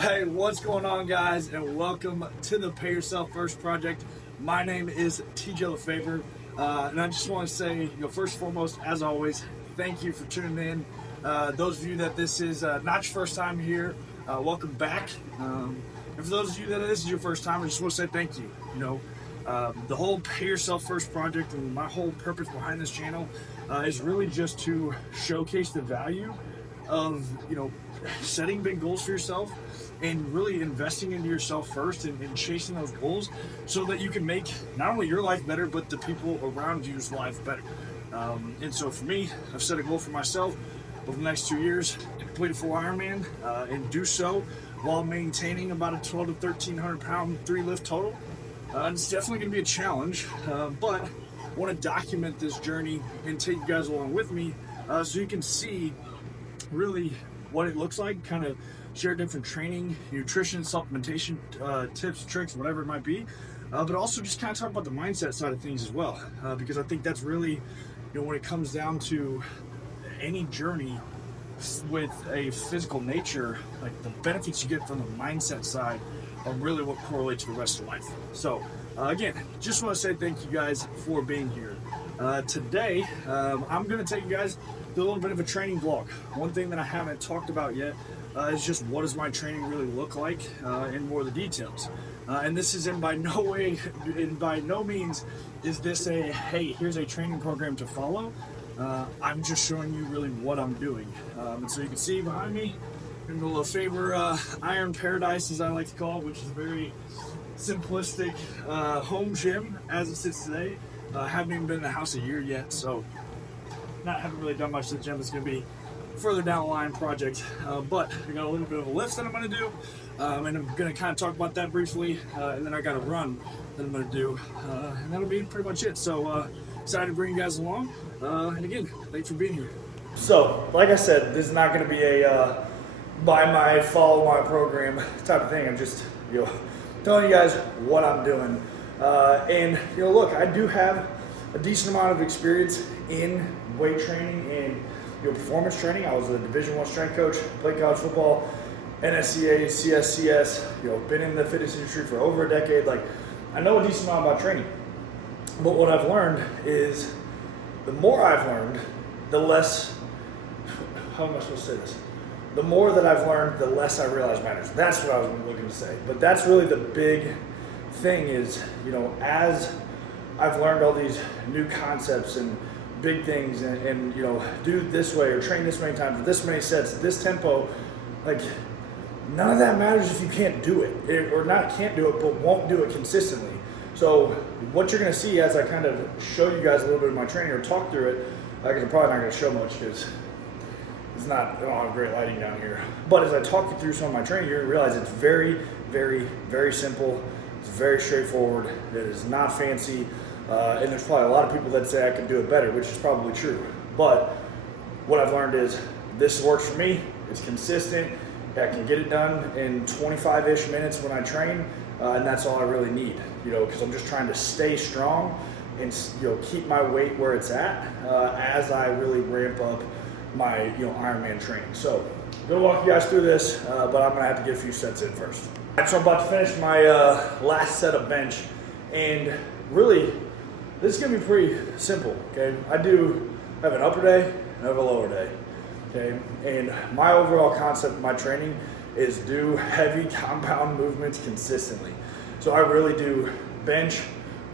Hey, what's going on, guys, and welcome to the Pay Yourself First Project. My name is TJ LaFavor, and I just want to say, first and foremost, as always, thank you for tuning in. Those of you that this is not your first time here, welcome back. And for those of you that this is your first time, I just want to say thank you. The whole Pay Yourself First Project and my whole purpose behind this channel is really just to showcase the value of setting big goals for yourself and really investing into yourself first and chasing those goals so that you can make not only your life better but the people around you's life better. And so for me, I've set a goal for myself over the next 2 years to complete a full Ironman and do so while maintaining about a 12 to 1,300 pound 3-lift total. It's definitely going to be a challenge, but I want to document this journey and take you guys along with me so you can see really what it looks like, kind of share different training, nutrition, supplementation tips, tricks, whatever it might be, but also just kind of talk about the mindset side of things as well, because I think that's really, when it comes down to any journey with a physical nature, like the benefits you get from the mindset side are really what correlate to the rest of life. So again, just want to say thank you guys for being here. Today, I'm going to take you guys through a little bit of a training vlog. One thing that I haven't talked about yet is just what does my training really look like and more of the details. And this is by no means is this a, hey, here's a training program to follow. I'm just showing you really what I'm doing. And so you can see behind me, in the LaFavor Iron Paradise, as I like to call it, which is a very simplistic home gym as it sits today. Haven't even been in the house a year yet, so haven't really done much to the gym. It's going to be further down the line project, but I got a little bit of a lift that I'm going to do, and I'm going to kind of talk about that briefly, and then I got a run that I'm going to do, and that'll be pretty much it. So excited to bring you guys along, and again, thanks for being here. So like I said, this is not going to be a follow my program type of thing. I'm just telling you guys what I'm doing, and look, I do have a decent amount of experience in weight training and performance training. I was a Division I strength coach, played college football, NSCA, CSCS, been in the fitness industry for over a decade. Like, I know a decent amount about training. But what I've learned is the more I've learned, the less, how am I supposed to say this? The more that I've learned, the less I realize matters. That's what I was looking to say. But that's really the big thing is, as I've learned all these new concepts and big things and do this way or train this many times, or this many sets, this tempo, like none of that matters if you can't do it, or not can't do it, but won't do it consistently. So what you're going to see as I kind of show you guys a little bit of my training or talk through it, because I'm probably not going to show much because I don't have great lighting down here. But as I talk you through some of my training, you're going to realize it's very, very, very simple. It's very straightforward. It is not fancy. And there's probably a lot of people that say I can do it better, which is probably true. But what I've learned is this works for me. It's consistent. I can get it done in 25-ish minutes when I train, and that's all I really need, because I'm just trying to stay strong and keep my weight where it's at as I really ramp up my Ironman training. So I'm gonna walk you guys through this, but I'm gonna have to get a few sets in first. All right, so I'm about to finish my last set of bench, and really, this is gonna be pretty simple, okay? I have an upper day and I have a lower day, okay? And my overall concept of my training is do heavy compound movements consistently. So I really do bench,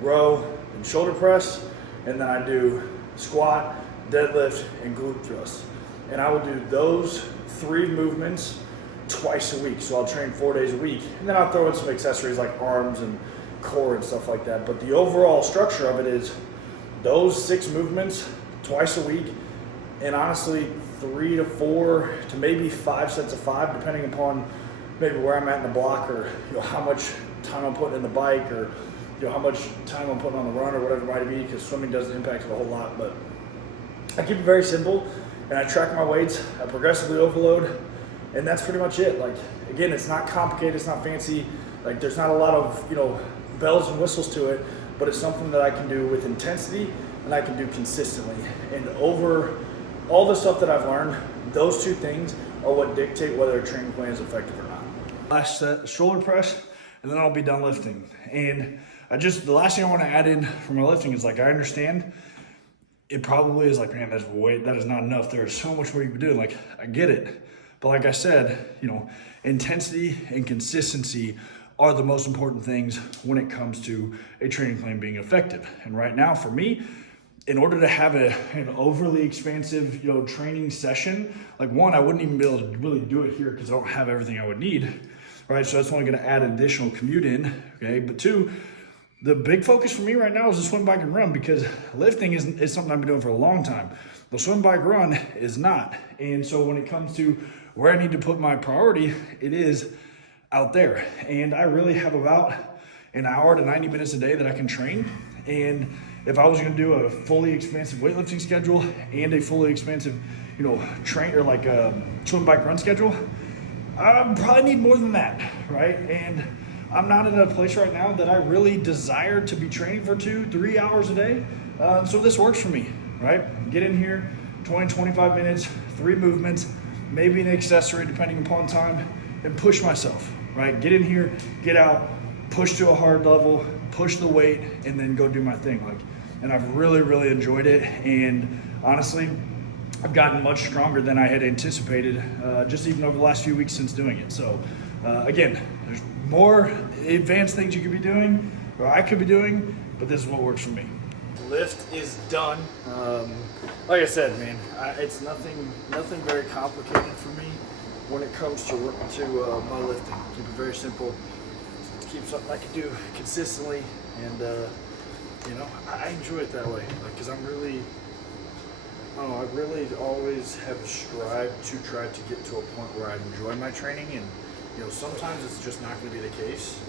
row, and shoulder press, and then I do squat, deadlift, and glute thrust. And I will do those 3 movements twice a week. So I'll train 4 days a week, and then I'll throw in some accessories like arms and core and stuff like that. But the overall structure of it is those 6 movements twice a week, and honestly 3 to 4 to maybe 5 sets of 5, depending upon maybe where I'm at in the block, or how much time I'm putting in the bike, or how much time I'm putting on the run, or whatever it might be, because swimming doesn't impact it a whole lot. But I keep it very simple, and I track my weights, I progressively overload, and that's pretty much it. Like, again, it's not complicated, it's not fancy, like there's not a lot of bells and whistles to it, but it's something that I can do with intensity and I can do consistently. And over all the stuff that I've learned, those 2 things are what dictate whether a training plan is effective or not. Last set, shoulder press, and then I'll be done lifting. And the last thing I want to add in for my lifting is like, I understand it probably is like, man, that is not enough. There's so much more you can do. Like, I get it. But like I said, intensity and consistency are the most important things when it comes to a training plan being effective. And right now for me, in order to have an overly expansive, training session, like one, I wouldn't even be able to really do it here because I don't have everything I would need, right? So that's only going to add additional commute in, okay? But two, the big focus for me right now is to swim, bike, and run, because lifting is something I've been doing for a long time. The swim, bike, run is not. And so when it comes to where I need to put my priority, it is out there. And I really have about an hour to 90 minutes a day that I can train. And if I was going to do a fully expansive weightlifting schedule and a fully expansive, train or like a swim, bike, run schedule, I probably need more than that, right? And I'm not in a place right now that I really desire to be training for 2-3 hours a day. So this works for me, right? Get in here, 20-25 minutes, 3 movements, maybe an accessory depending upon time, and push myself, right? Get in here, get out, push to a hard level, push the weight, and then go do my thing. And I've really, really enjoyed it. And honestly, I've gotten much stronger than I had anticipated, just even over the last few weeks since doing it. So again, there's more advanced things you could be doing, or I could be doing, but this is what works for me. Lift is done. Like I said, man, it's nothing very complicated for me when it comes to my lifting. Keep it very simple. Keep something I can do consistently, and I enjoy it that way. Because I really always have strived to try to get to a point where I enjoy my training, and sometimes it's just not going to be the case.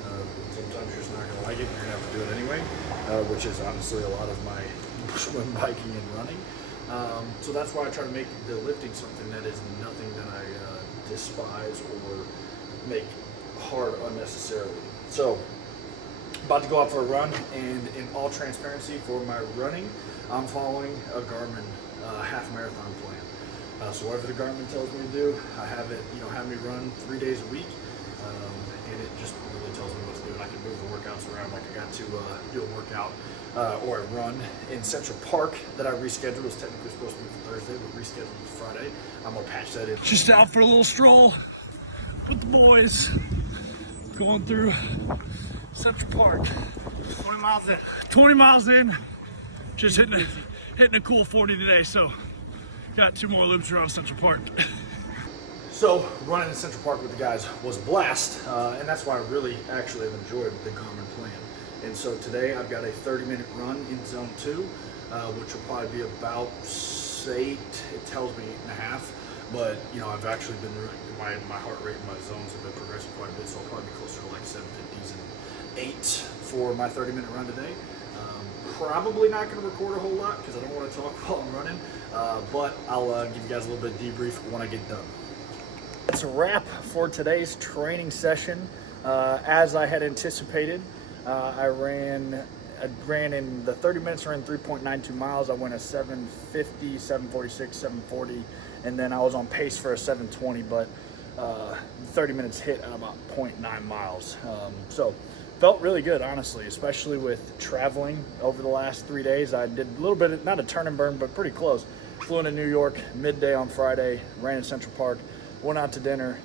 Sometimes you're just not going to like it, and you're going to have to do it anyway, which is honestly a lot of my swim, biking, and running. So that's why I try to make the lifting something that is nothing that I despise or make hard unnecessarily. So, about to go out for a run, and in all transparency, for my running, I'm following a Garmin half marathon plan. So whatever the Garmin tells me to do, I have it, have me run 3 days a week, and it just really tells me what to do. And I can move the workouts around. Like I got to do a workout or a run in Central Park that I rescheduled. It was technically supposed to be for Thursday, but rescheduled for Friday. I'm gonna patch that in. Just out for a little stroll with the boys, going through Central Park. 20 miles in. 20 miles in. Just hitting a cool 40 today, so got 2 more loops around Central Park. So running in Central Park with the guys was a blast, and that's why I really actually have enjoyed the Garmin plan. And so today I've got a 30-minute run in zone 2, which will probably be about 8, it tells me 8.5. But I've actually been, my heart rate and my zones have been progressing quite a bit, so I'll probably be closer to like 750s and 8s for my 30-minute run today. Probably not going to record a whole lot because I don't want to talk while I'm running, but I'll give you guys a little bit of debrief when I get done. That's a wrap for today's training session. As I had anticipated, I ran in the 30 minutes, ran 3.92 miles. I went a 750, 746, 740, and then I was on pace for a 720, but 30 minutes hit at about 0.9 miles. So felt really good, honestly, especially with traveling over the last 3 days. I did a little bit of, not a turn and burn, but pretty close. Flew into New York midday on Friday, ran in Central Park, went out to dinner,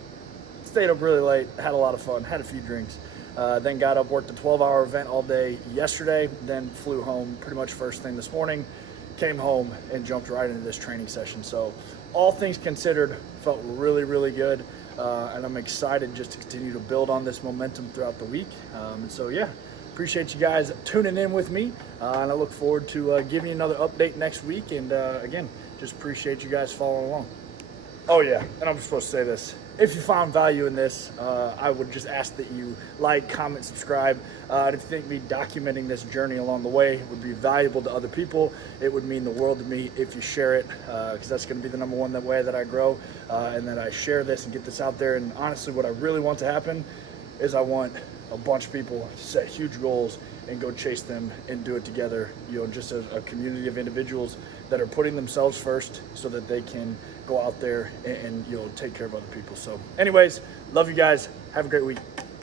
stayed up really late, had a lot of fun, had a few drinks. Then got up, worked a 12-hour event all day yesterday, then flew home pretty much first thing this morning, came home and jumped right into this training session. So all things considered, felt really, really good. And I'm excited just to continue to build on this momentum throughout the week. And so, yeah, appreciate you guys tuning in with me. And I look forward to giving you another update next week. And again, just appreciate you guys following along. Oh yeah, and I'm supposed to say this. If you found value in this, I would just ask that you like, comment, subscribe. And if you think me documenting this journey along the way would be valuable to other people, it would mean the world to me if you share it, because that's going to be the number one way that I grow, and that I share this and get this out there. And honestly, what I really want to happen is I want a bunch of people to set huge goals and go chase them and do it together, just as a community of individuals that are putting themselves first so that they can go out there and take care of other people. So anyways, love you guys. Have a great week.